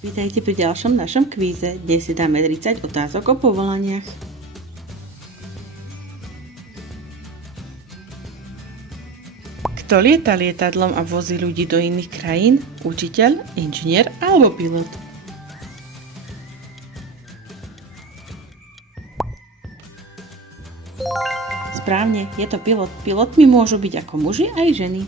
Vítajte pri ďalšom našom kvíze. Dnes si dáme 30 otázok o povolaniach. Kto lieta lietadlom a vozí ľudí do iných krajín? Učiteľ, inžinier alebo pilot? Správne, je to pilot. Pilotmi môžu byť ako muži aj ženy.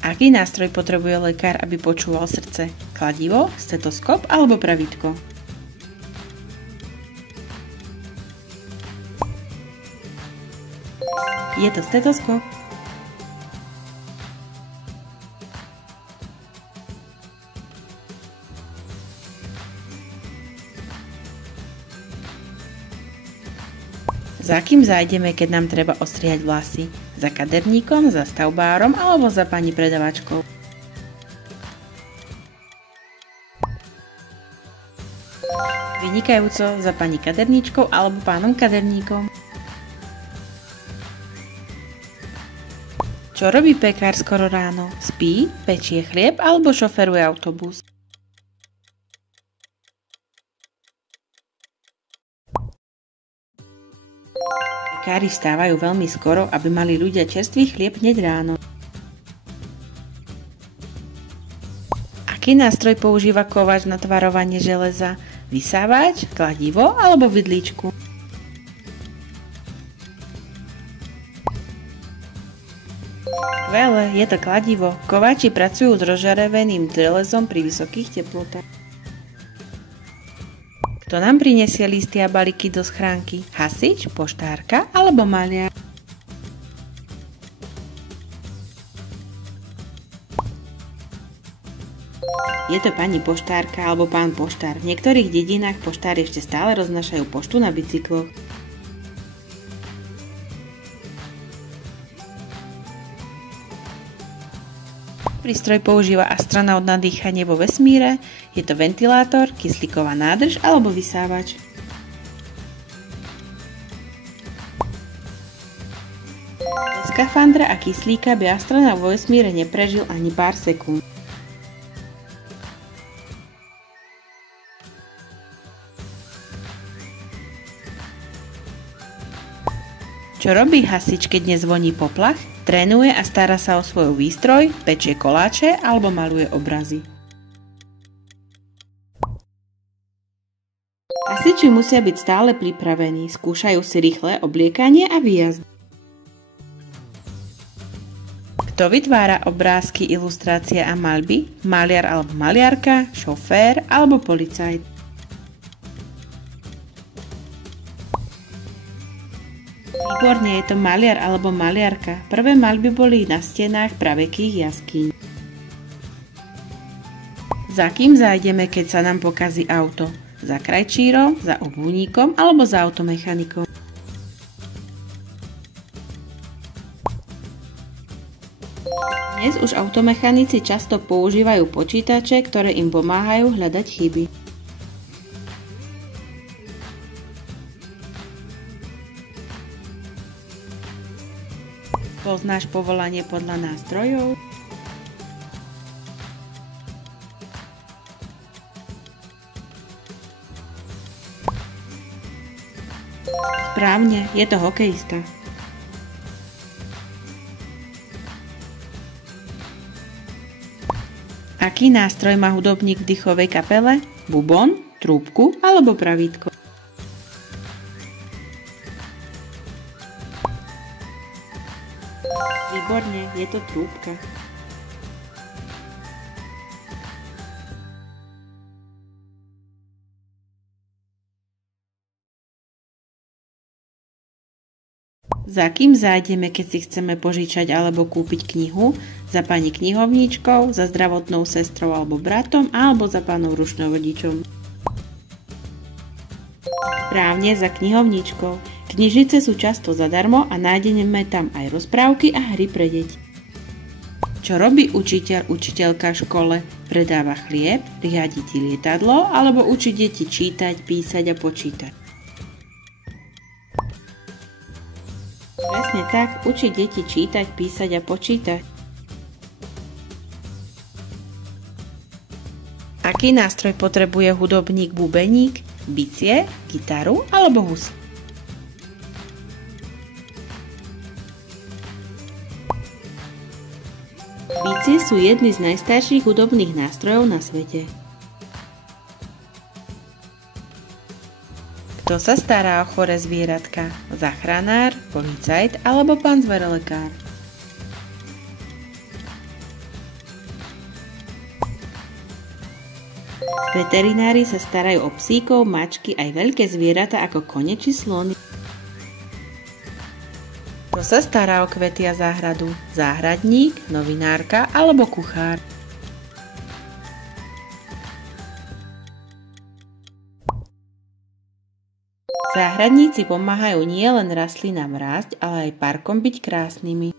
Aký nástroj potrebuje lekár, aby počúval srdce? Kladivo, stetoskop alebo pravítko? Je to stetoskop. Za kým zájdeme, keď nám treba ostriať vlasy? Za kaderníkom, za stavbárom alebo za pani predavačkou? Vynikajúco, za pani kaderníčkou alebo pánom kaderníkom. Čo robí pekár skoro ráno? Spí, pečie chlieb alebo šoferuje autobus? Pekári vstávajú veľmi skoro, aby mali ľudia čerstvý chlieb hneď ráno. Aký nástroj používa kováč na tvarovanie železa? Vysávač, kladivo alebo vidličku? Skvelé, je to kladivo. Kováči pracujú s rozžareveným železom pri vysokých teplotách. Kto nám prinesie listy a balíky do schránky? Hasič, poštárka alebo maliar? Je to pani poštárka alebo pán poštár. V niektorých dedinách poštári ešte stále roznášajú poštu na bicykloch. Prístroj používa astronaut na dýchanie vo vesmíre. Je to ventilátor, kyslíková nádrž alebo vysávač. Bez skafandra a kyslíka by astronaut vo vesmíre neprežil ani pár sekúnd. Čo robí hasič, keď nezvoní poplach? Trénuje a stará sa o svoj výstroj, pečie koláče alebo maľuje obrazy. Hasiči musia byť stále pripravení, skúšajú si rýchle obliekanie a výjazd. Kto vytvára obrázky, ilustrácie a maľby? Maliar alebo maliarka, šofér alebo policajt? Výborne, je to maliar alebo maliarka. Prvé maľby boli na stenách pravekých jaskýň. Za kým zájdeme, keď sa nám pokazí auto? Za krajčírom, za obuvníkom alebo za automechanikom? Dnes už automechanici často používajú počítače, ktoré im pomáhajú hľadať chyby. Poznáš povolanie podľa nástrojov? Správne, je to hokejista. Aký nástroj má hudobník v dýchovej kapele? Bubon, trúbku alebo pravítko? Výborne, je to trúbka. Za kým zájdeme, keď si chceme požičať alebo kúpiť knihu? Za pani knihovníčkou, za zdravotnou sestrou alebo bratom, alebo za pánom ručnovodičom? Správne, za knihovníčkou. Knižnice sú často zadarmo a nájdeme tam aj rozprávky a hry pre deti. Čo robí učiteľ, učiteľka v škole? Predáva chlieb, riadi lietadlo alebo učí deti čítať, písať a počítať? Presne tak, učí deti čítať, písať a počítať. Aký nástroj potrebuje hudobník bubeník? Bicie, gitaru alebo husle? Bicie sú jedny z najstarších hudobných nástrojov na svete. Kto sa stará o choré zvieratka? Záchranár, policajt alebo pán zverolekár? Veterinári sa starajú o psíkov, mačky aj veľké zvieratá ako kone či slony. Kto sa stará o kvety a záhradu? Záhradník, novinárka alebo kuchár? Záhradníci pomáhajú nielen rastlinám rásť, ale aj parkom byť krásnymi.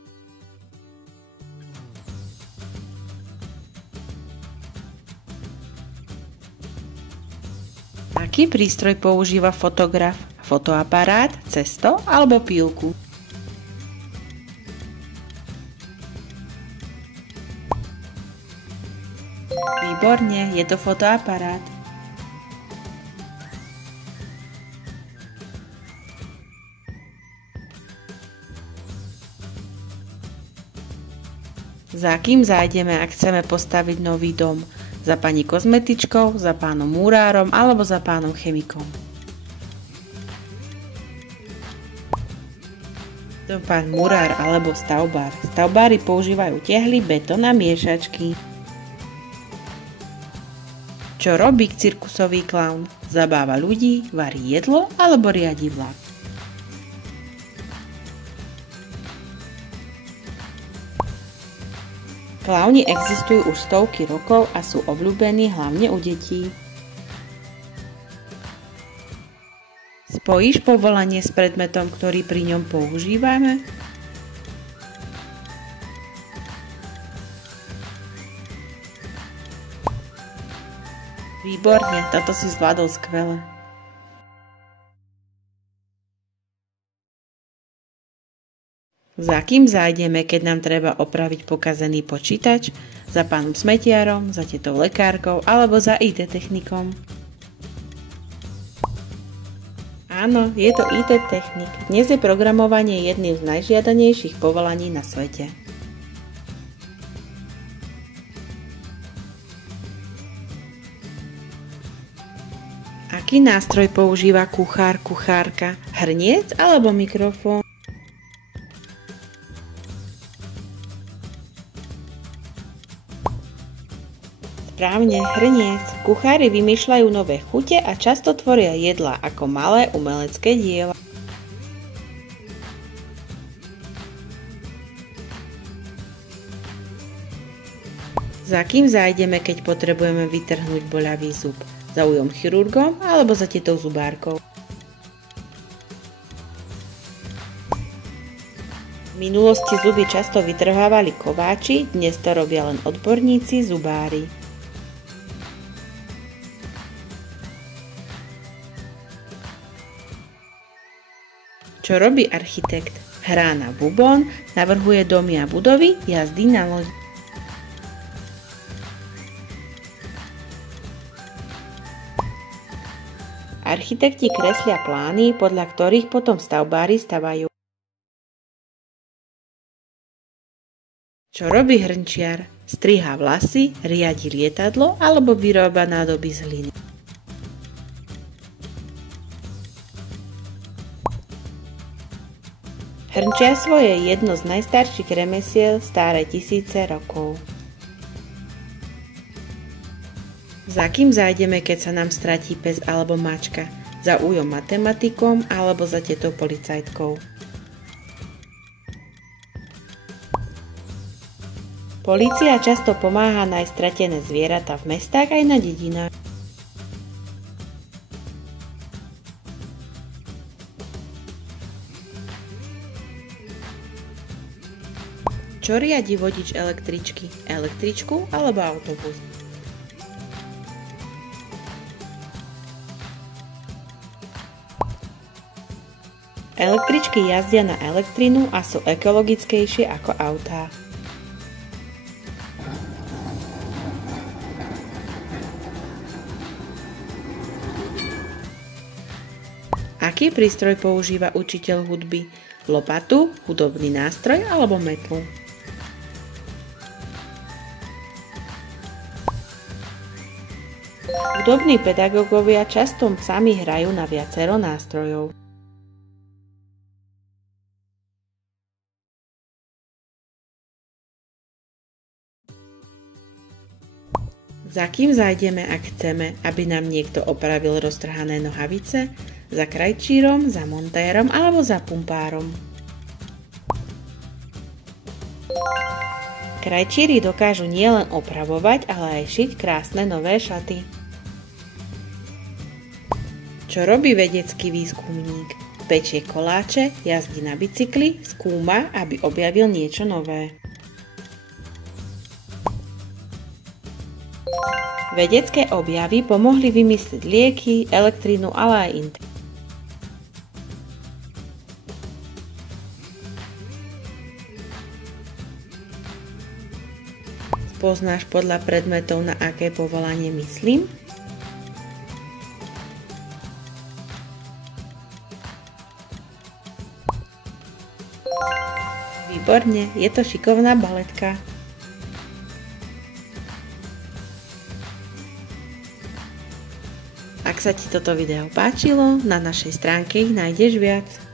Aký prístroj používa fotograf? Fotoaparát, cesto alebo pílku? Výborne, je to fotoaparát. Za kým zájdeme, ak chceme postaviť nový dom? Za pani kozmetičkou, za pánom múrárom alebo za pánom chemikom? To pán murár alebo stavbár. Stavbári používajú tehly, betón a miešačky. Čo robí cirkusový klaun? Zabáva ľudí, varí jedlo alebo riadi vlak? Klauni existujú už stovky rokov a sú obľúbení hlavne u detí. Spojíš povolanie s predmetom, ktorý pri ňom používame? Výborne, toto si zvládol skvele. Za kým zájdeme, keď nám treba opraviť pokazený počítač? Za pánom smetiarom, za tetou lekárkou alebo za IT technikom? Áno, je to IT technik. Dnes je programovanie jedným z najžiadanejších povolaní na svete. Aký nástroj používa kuchár, kuchárka? Hrniec alebo mikrofón? Správne, hrniec. Kuchári vymýšľajú nové chute a často tvoria jedlá ako malé umelecké diela. Za kým zájdeme, keď potrebujeme vytrhnúť boľavý zub? Za ujom chirurgom alebo za tetou zubárkou? V minulosti zuby často vytrhávali kováči, dnes to robia len odborníci zubári. Čo robí architekt? Hrá na bubon, navrhuje domy a budovy, jazdí na lodi. Architekti kreslia plány, podľa ktorých potom stavbári stavajú. Čo robí hrnčiar? Strihá vlasy, riadi lietadlo alebo vyrába nádoby z hliny. Hrnčiarstvo je jedno z najstarších remesiel, staré tisíce rokov. Za kým zájdeme, keď sa nám stratí pes alebo mačka? Za ujom matematikom alebo za tetou policajtkou? Polícia často pomáha nájsť stratené zvieratá v mestách aj na dedinách. Čo riadi vodič električky? Električku alebo autobus? Električky jazdia na elektrinu a sú ekologickejšie ako autá. Aký prístroj používa učiteľ hudby? Lopatu, hudobný nástroj alebo metlu? Hudobní pedagógovia často sami hrajú na viacero nástrojov. Za kým zájdeme, ak chceme, aby nám niekto opravil roztrhané nohavice? Za krajčírom, za montérom alebo za pumpárom? Krajčíri dokážu nielen opravovať, ale aj šiť krásne nové šaty. Čo robí vedecký výskumník? Pečie koláče, jazdí na bicykli, skúma, aby objavil niečo nové. Vedecké objavy pomohli vymyslieť lieky, elektrínu, ale aj internet. Poznáš podľa predmetov, na aké povolanie myslím? Výborne, je to šikovná baletka. Ak sa ti toto video páčilo, na našej stránke ich nájdeš viac.